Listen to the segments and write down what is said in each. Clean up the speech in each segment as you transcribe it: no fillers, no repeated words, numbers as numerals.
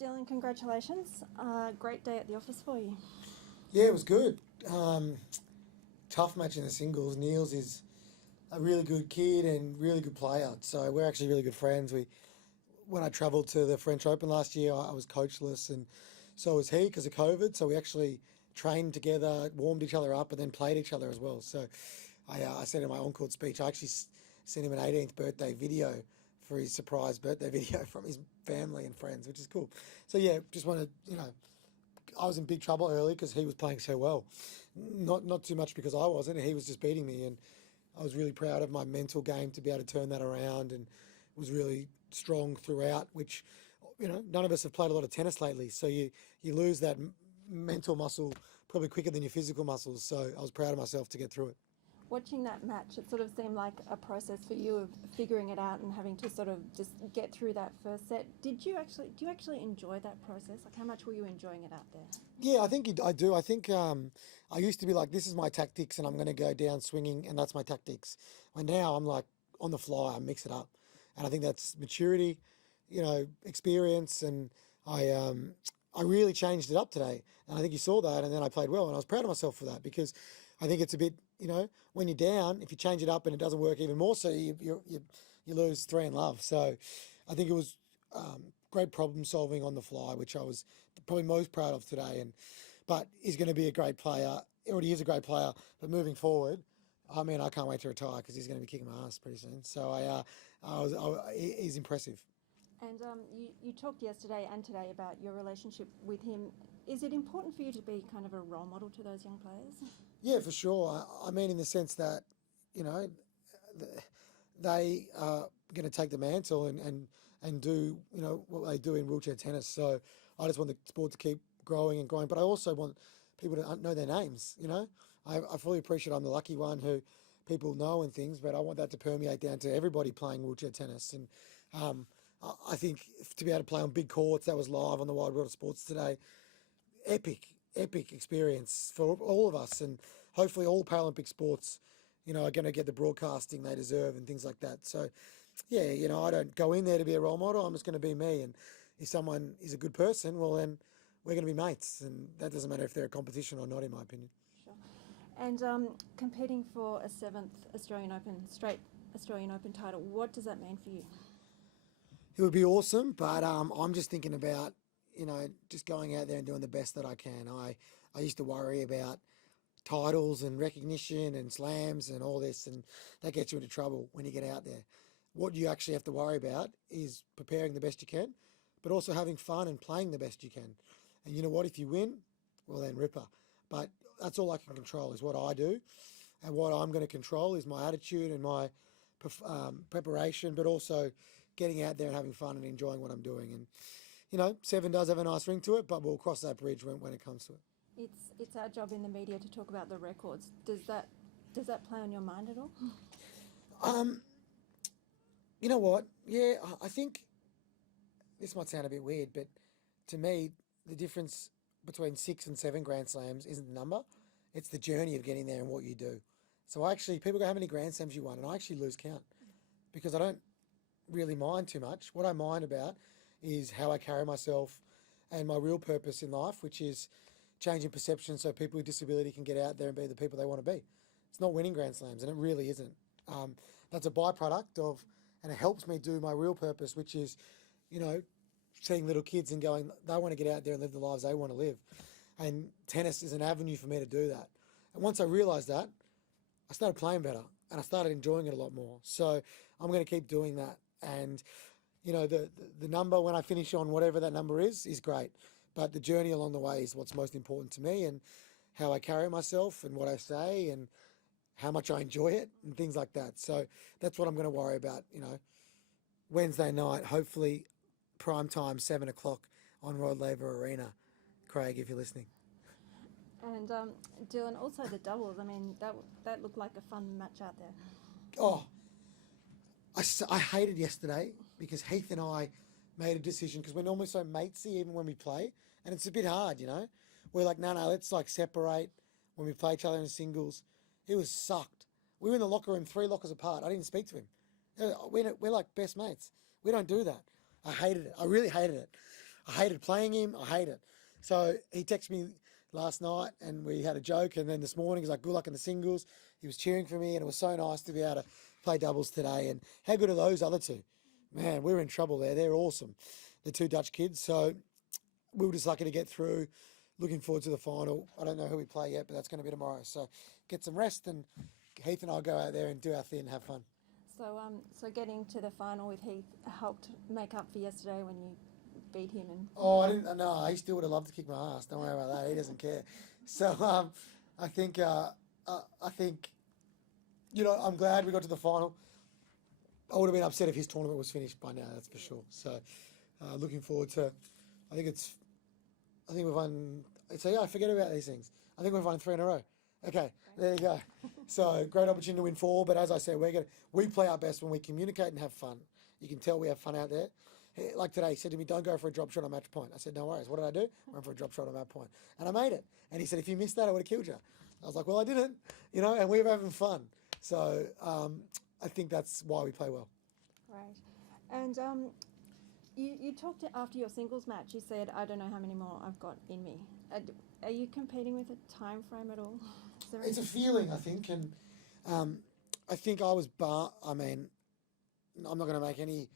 Dylan, congratulations. Great day at the office for you. Yeah, it was good. Tough match in the singles. Niels is a really good kid and really good player. So we're actually really good friends. When I travelled to the French Open last year, I was coachless, and so was he because of COVID. So we actually trained together, warmed each other up, and then played each other as well. So I said in my on-court speech, I actually sent him an 18th birthday video for his surprise birthday video from his family and friends, which is cool. So yeah, just want to I was in big trouble early because he was playing so well. Not too much because I wasn't. He was just beating me, and I was really proud of my mental game to be able to turn that around, and was really strong throughout. Which, none of us have played a lot of tennis lately, so you lose that mental muscle probably quicker than your physical muscles. So I was proud of myself to get through it. Watching that match, it sort of seemed like a process for you of figuring it out and having to sort of just get through that first set. Do you actually enjoy that process? Like, how much were you enjoying it out there? Yeah, I think I do. I think I used to be like, this is my tactics, and I'm going to go down swinging, and that's my tactics. And now I'm like on the fly, I mix it up, and I think that's maturity, experience, and I really changed it up today, and I think you saw that, and then I played well, and I was proud of myself for that because I think it's a bit, when you're down, if you change it up and it doesn't work even more, so you lose three in love. So I think it was great problem solving on the fly, which I was probably most proud of today. But he's going to be a great player. He already is a great player. But moving forward, I mean, I can't wait to retire because he's going to be kicking my ass pretty soon. So he's impressive. And you talked yesterday and today about your relationship with him. Is it important for you to be kind of a role model to those young players? Yeah, for sure. I mean, in the sense that, you know, they are going to take the mantle and do what they do in wheelchair tennis. So I just want the sport to keep growing and growing, but I also want people to know their names. I fully appreciate I'm the lucky one who people know and things, but I want that to permeate down to everybody playing wheelchair tennis. And I think to be able to play on big courts, that was live on the Wide World of Sports today, epic experience for all of us, and hopefully all Paralympic sports, are going to get the broadcasting they deserve and things like that. So, yeah, I don't go in there to be a role model. I'm just going to be me, and if someone is a good person, well, then we're going to be mates, and that doesn't matter if they're a competition or not, in my opinion. Sure. And competing for a seventh Australian Open, straight Australian Open title, what does that mean for you? It would be awesome, but I'm just thinking about just going out there and doing the best that I can. I used to worry about titles and recognition and slams and all this, and that gets you into trouble when you get out there. What you actually have to worry about is preparing the best you can, but also having fun and playing the best you can. And you know what? If you win, well then ripper. But that's all I can control is what I do, and what I'm going to control is my attitude and my preparation, but also getting out there and having fun and enjoying what I'm doing. And seven does have a nice ring to it, but we'll cross that bridge when it comes to it. It's our job in the media to talk about the records. Does that play on your mind at all? You know what? Yeah, I think this might sound a bit weird, but to me, the difference between 6 and 7 Grand Slams isn't the number, it's the journey of getting there and what you do. So people go, how many Grand Slams you won? And I actually lose count because I don't really mind too much. What I mind about is how I carry myself and my real purpose in life, which is changing perception so people with disability can get out there and be the people they want to be. It's not winning Grand Slams, and it really isn't. That's a byproduct of, and it helps me do my real purpose, which is, you know, seeing little kids and going, they want to get out there and live the lives they want to live. And tennis is an avenue for me to do that. And once I realised that, I started playing better and I started enjoying it a lot more. So I'm going to keep doing that. And, the number when I finish on whatever that number is great. But the journey along the way is what's most important to me, and how I carry myself and what I say and how much I enjoy it and things like that. So that's what I'm going to worry about, Wednesday night, hopefully prime time, 7 o'clock on Rod Laver Arena. Craig, if you're listening. And Dylan, also the doubles. I mean, that looked like a fun match out there. Oh, I hated yesterday because Heath and I made a decision because we're normally so matesy even when we play, and it's a bit hard, We're like, no, let's like separate when we play each other in singles. It was sucked. We were in the locker room 3 lockers apart. I didn't speak to him. We're like best mates. We don't do that. I hated it. I really hated it. I hated playing him. I hate it. So he texted me last night and we had a joke. And then this morning he's like, good luck in the singles. He was cheering for me and it was so nice to be able to play doubles today. And how good are those other two? Man, we're in trouble there. They're awesome. The two Dutch kids. So we were just lucky to get through. Looking forward to the final. I don't know who we play yet, but that's going to be tomorrow. So get some rest and Heath and I'll go out there and do our thing and have fun. So getting to the final with Heath helped make up for yesterday when you beat him. And Oh, I didn't. No, he still would have loved to kick my ass. Don't worry about that. He doesn't care. So I think I'm glad we got to the final. I would have been upset if his tournament was finished by now. That's for sure. So looking forward to. I think we've won. So yeah, I forget about these things. I think we've won 3 in a row. Okay, there you go. So great opportunity to win 4. But as I said, we play our best when we communicate and have fun. You can tell we have fun out there. Like today, he said to me, don't go for a drop shot on match point. I said, no worries. What did I do? I went for a drop shot on match point. And I made it. And he said, if you missed that, I would have killed you. I was like, well, I didn't. And we were having fun. So I think that's why we play well. Right. And you talked after your singles match. You said, I don't know how many more I've got in me. Are you competing with a time frame at all? It's a feeling, I think. And I think I was I'm not going to make any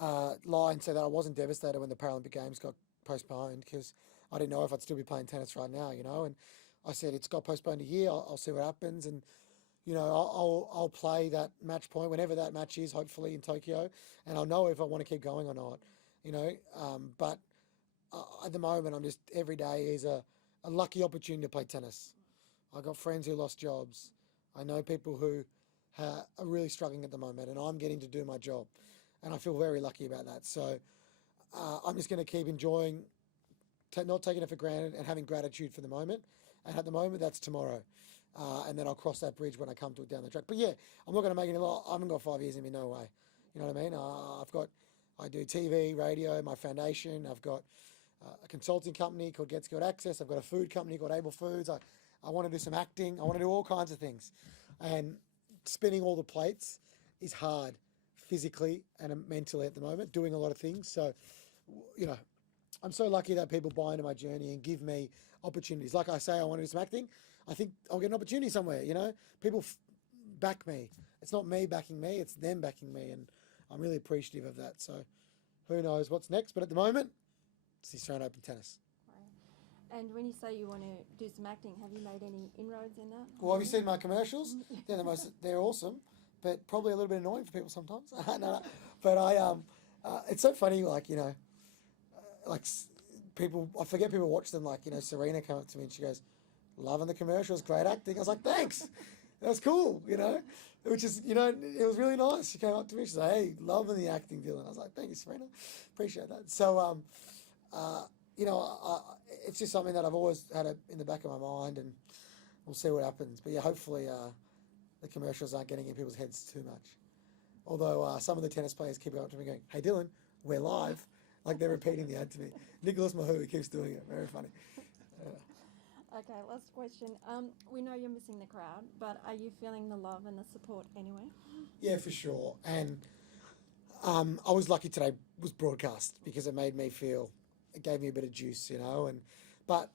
lie and say that I wasn't devastated when the Paralympic Games got postponed because I didn't know if I'd still be playing tennis right now, and I said it's got postponed a year. I'll see what happens, and I'll play that match point whenever that match is, hopefully in Tokyo, and I'll know if I want to keep going or not, but at the moment I'm just every day is a lucky opportunity to play tennis. I've got friends who lost jobs. I know people who are really struggling at the moment, and I'm getting to do my job. And I feel very lucky about that. So I'm just going to keep enjoying, not taking it for granted and having gratitude for the moment. And at the moment, that's tomorrow. And then I'll cross that bridge when I come to it down the track. But yeah, I'm not going to make any law. I haven't got 5 years in me, no way. You know what I mean? I do TV, radio, my foundation. I've got a consulting company called Get Skilled Access. I've got a food company called Able Foods. I want to do some acting. I want to do all kinds of things. And spinning all the plates is hard. Physically and mentally at the moment, doing a lot of things. So, I'm so lucky that people buy into my journey and give me opportunities. Like I say, I want to do some acting. I think I'll get an opportunity somewhere, People back me. It's not me backing me, it's them backing me. And I'm really appreciative of that. So, who knows what's next. But at the moment, it's the Australian Open tennis. Right. And when you say you want to do some acting, have you made any inroads in that? Well, have you seen my commercials? They're awesome. But probably a little bit annoying for people sometimes. No. But it's so funny, people, I forget people watch them, Serena came up to me and she goes, loving the commercials, great acting. I was like, thanks. That was cool, which is, it was really nice. She came up to me, she said, hey, loving the acting, Dylan. I was like, thank you, Serena. Appreciate that. So, it's just something that I've always had in the back of my mind and we'll see what happens. But yeah, hopefully, the commercials aren't getting in people's heads too much. Although some of the tennis players keep going up to me going, hey Dylan, we're live. Like they're repeating the ad to me. Nicholas Mahu keeps doing it. Very funny. Okay, last question. We know you're missing the crowd, but are you feeling the love and the support anyway? Yeah, for sure. And I was lucky today was broadcast because it made me feel, it gave me a bit of juice, but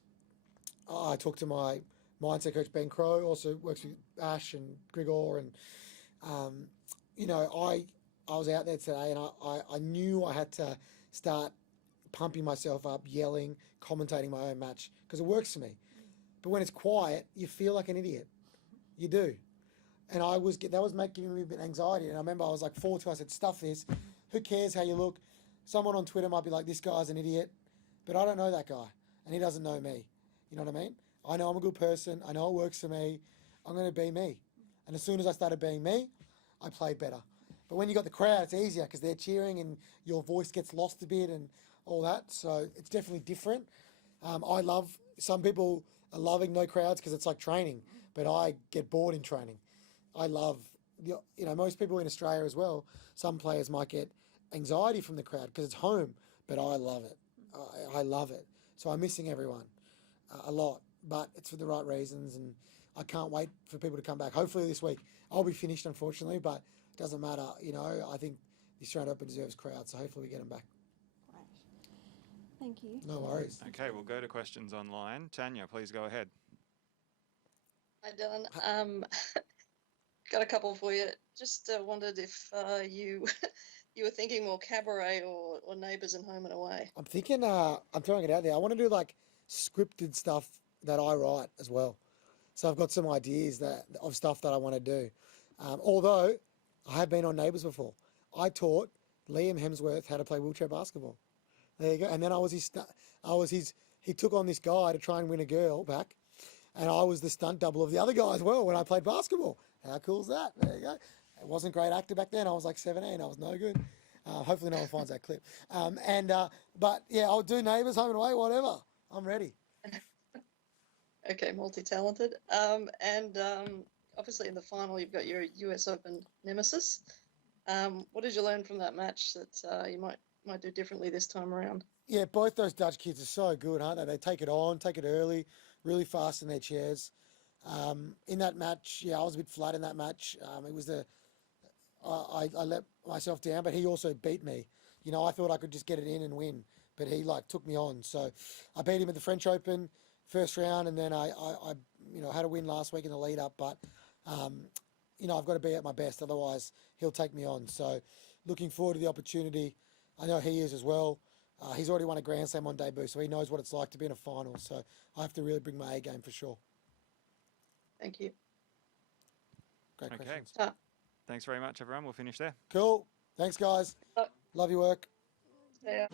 I talked to my mindset coach Ben Crow, also works with Ash and Grigor, and I was out there today and I knew I had to start pumping myself up, yelling, commentating my own match because it works for me. But when it's quiet, you feel like an idiot. You do. And that was giving me a bit of anxiety. And I remember I was like 4-2, I said, stuff this. Who cares how you look? Someone on Twitter might be like, this guy's an idiot. But I don't know that guy. And he doesn't know me. You know what I mean? I know I'm a good person. I know it works for me. I'm going to be me. And as soon as I started being me, I played better. But when you got the crowd, it's easier because they're cheering and your voice gets lost a bit and all that. So it's definitely different. Some people are loving no crowds because it's like training. But I get bored in training. I love, most people in Australia as well, some players might get anxiety from the crowd because it's home. But I love it. I love it. So I'm missing everyone a lot. But it's for the right reasons, and I can't wait for people to come back. Hopefully this week. I'll be finished, unfortunately, but it doesn't matter. I think the Australian Open deserves crowds, so hopefully we get them back. Right. Thank you. No worries. Okay, we'll go to questions online. Tanya, please go ahead. Hi, Dylan. Got a couple for you. Just wondered if you you were thinking more cabaret or neighbours and home and away. I'm thinking, I'm throwing it out there. I want to do like scripted stuff that I write as well. So I've got some ideas of stuff that I want to do. Although I have been on Neighbours before. I taught Liam Hemsworth how to play wheelchair basketball. There you go. And then he took on this guy to try and win a girl back. And I was the stunt double of the other guy as well when I played basketball. How cool is that? There you go. I wasn't a great actor back then. I was like 17. I was no good. Hopefully no one finds that clip. But yeah, I'll do Neighbours, home and away, whatever. I'm ready. Okay, multi-talented. Obviously in the final you've got your US Open nemesis. What did you learn from that match that you might do differently this time around? Yeah, both those Dutch kids are so good, aren't they? They take it on, take it early, really fast in their chairs. In that match, yeah, I was a bit flat in that match. It was I let myself down, but he also beat me. You know, I thought I could just get it in and win, but he like took me on. So I beat him at the French Open first round, and then I had a win last week in the lead up, but I've got to be at my best, otherwise he'll take me on. So looking forward to the opportunity. I know he is as well. He's already won a Grand Slam on debut, so he knows what it's like to be in a final. So I have to really bring my A game for sure. Thank you. Great Okay. questions. Thanks very much, everyone. We'll finish there. Cool. Thanks, guys. Love your work. Yeah.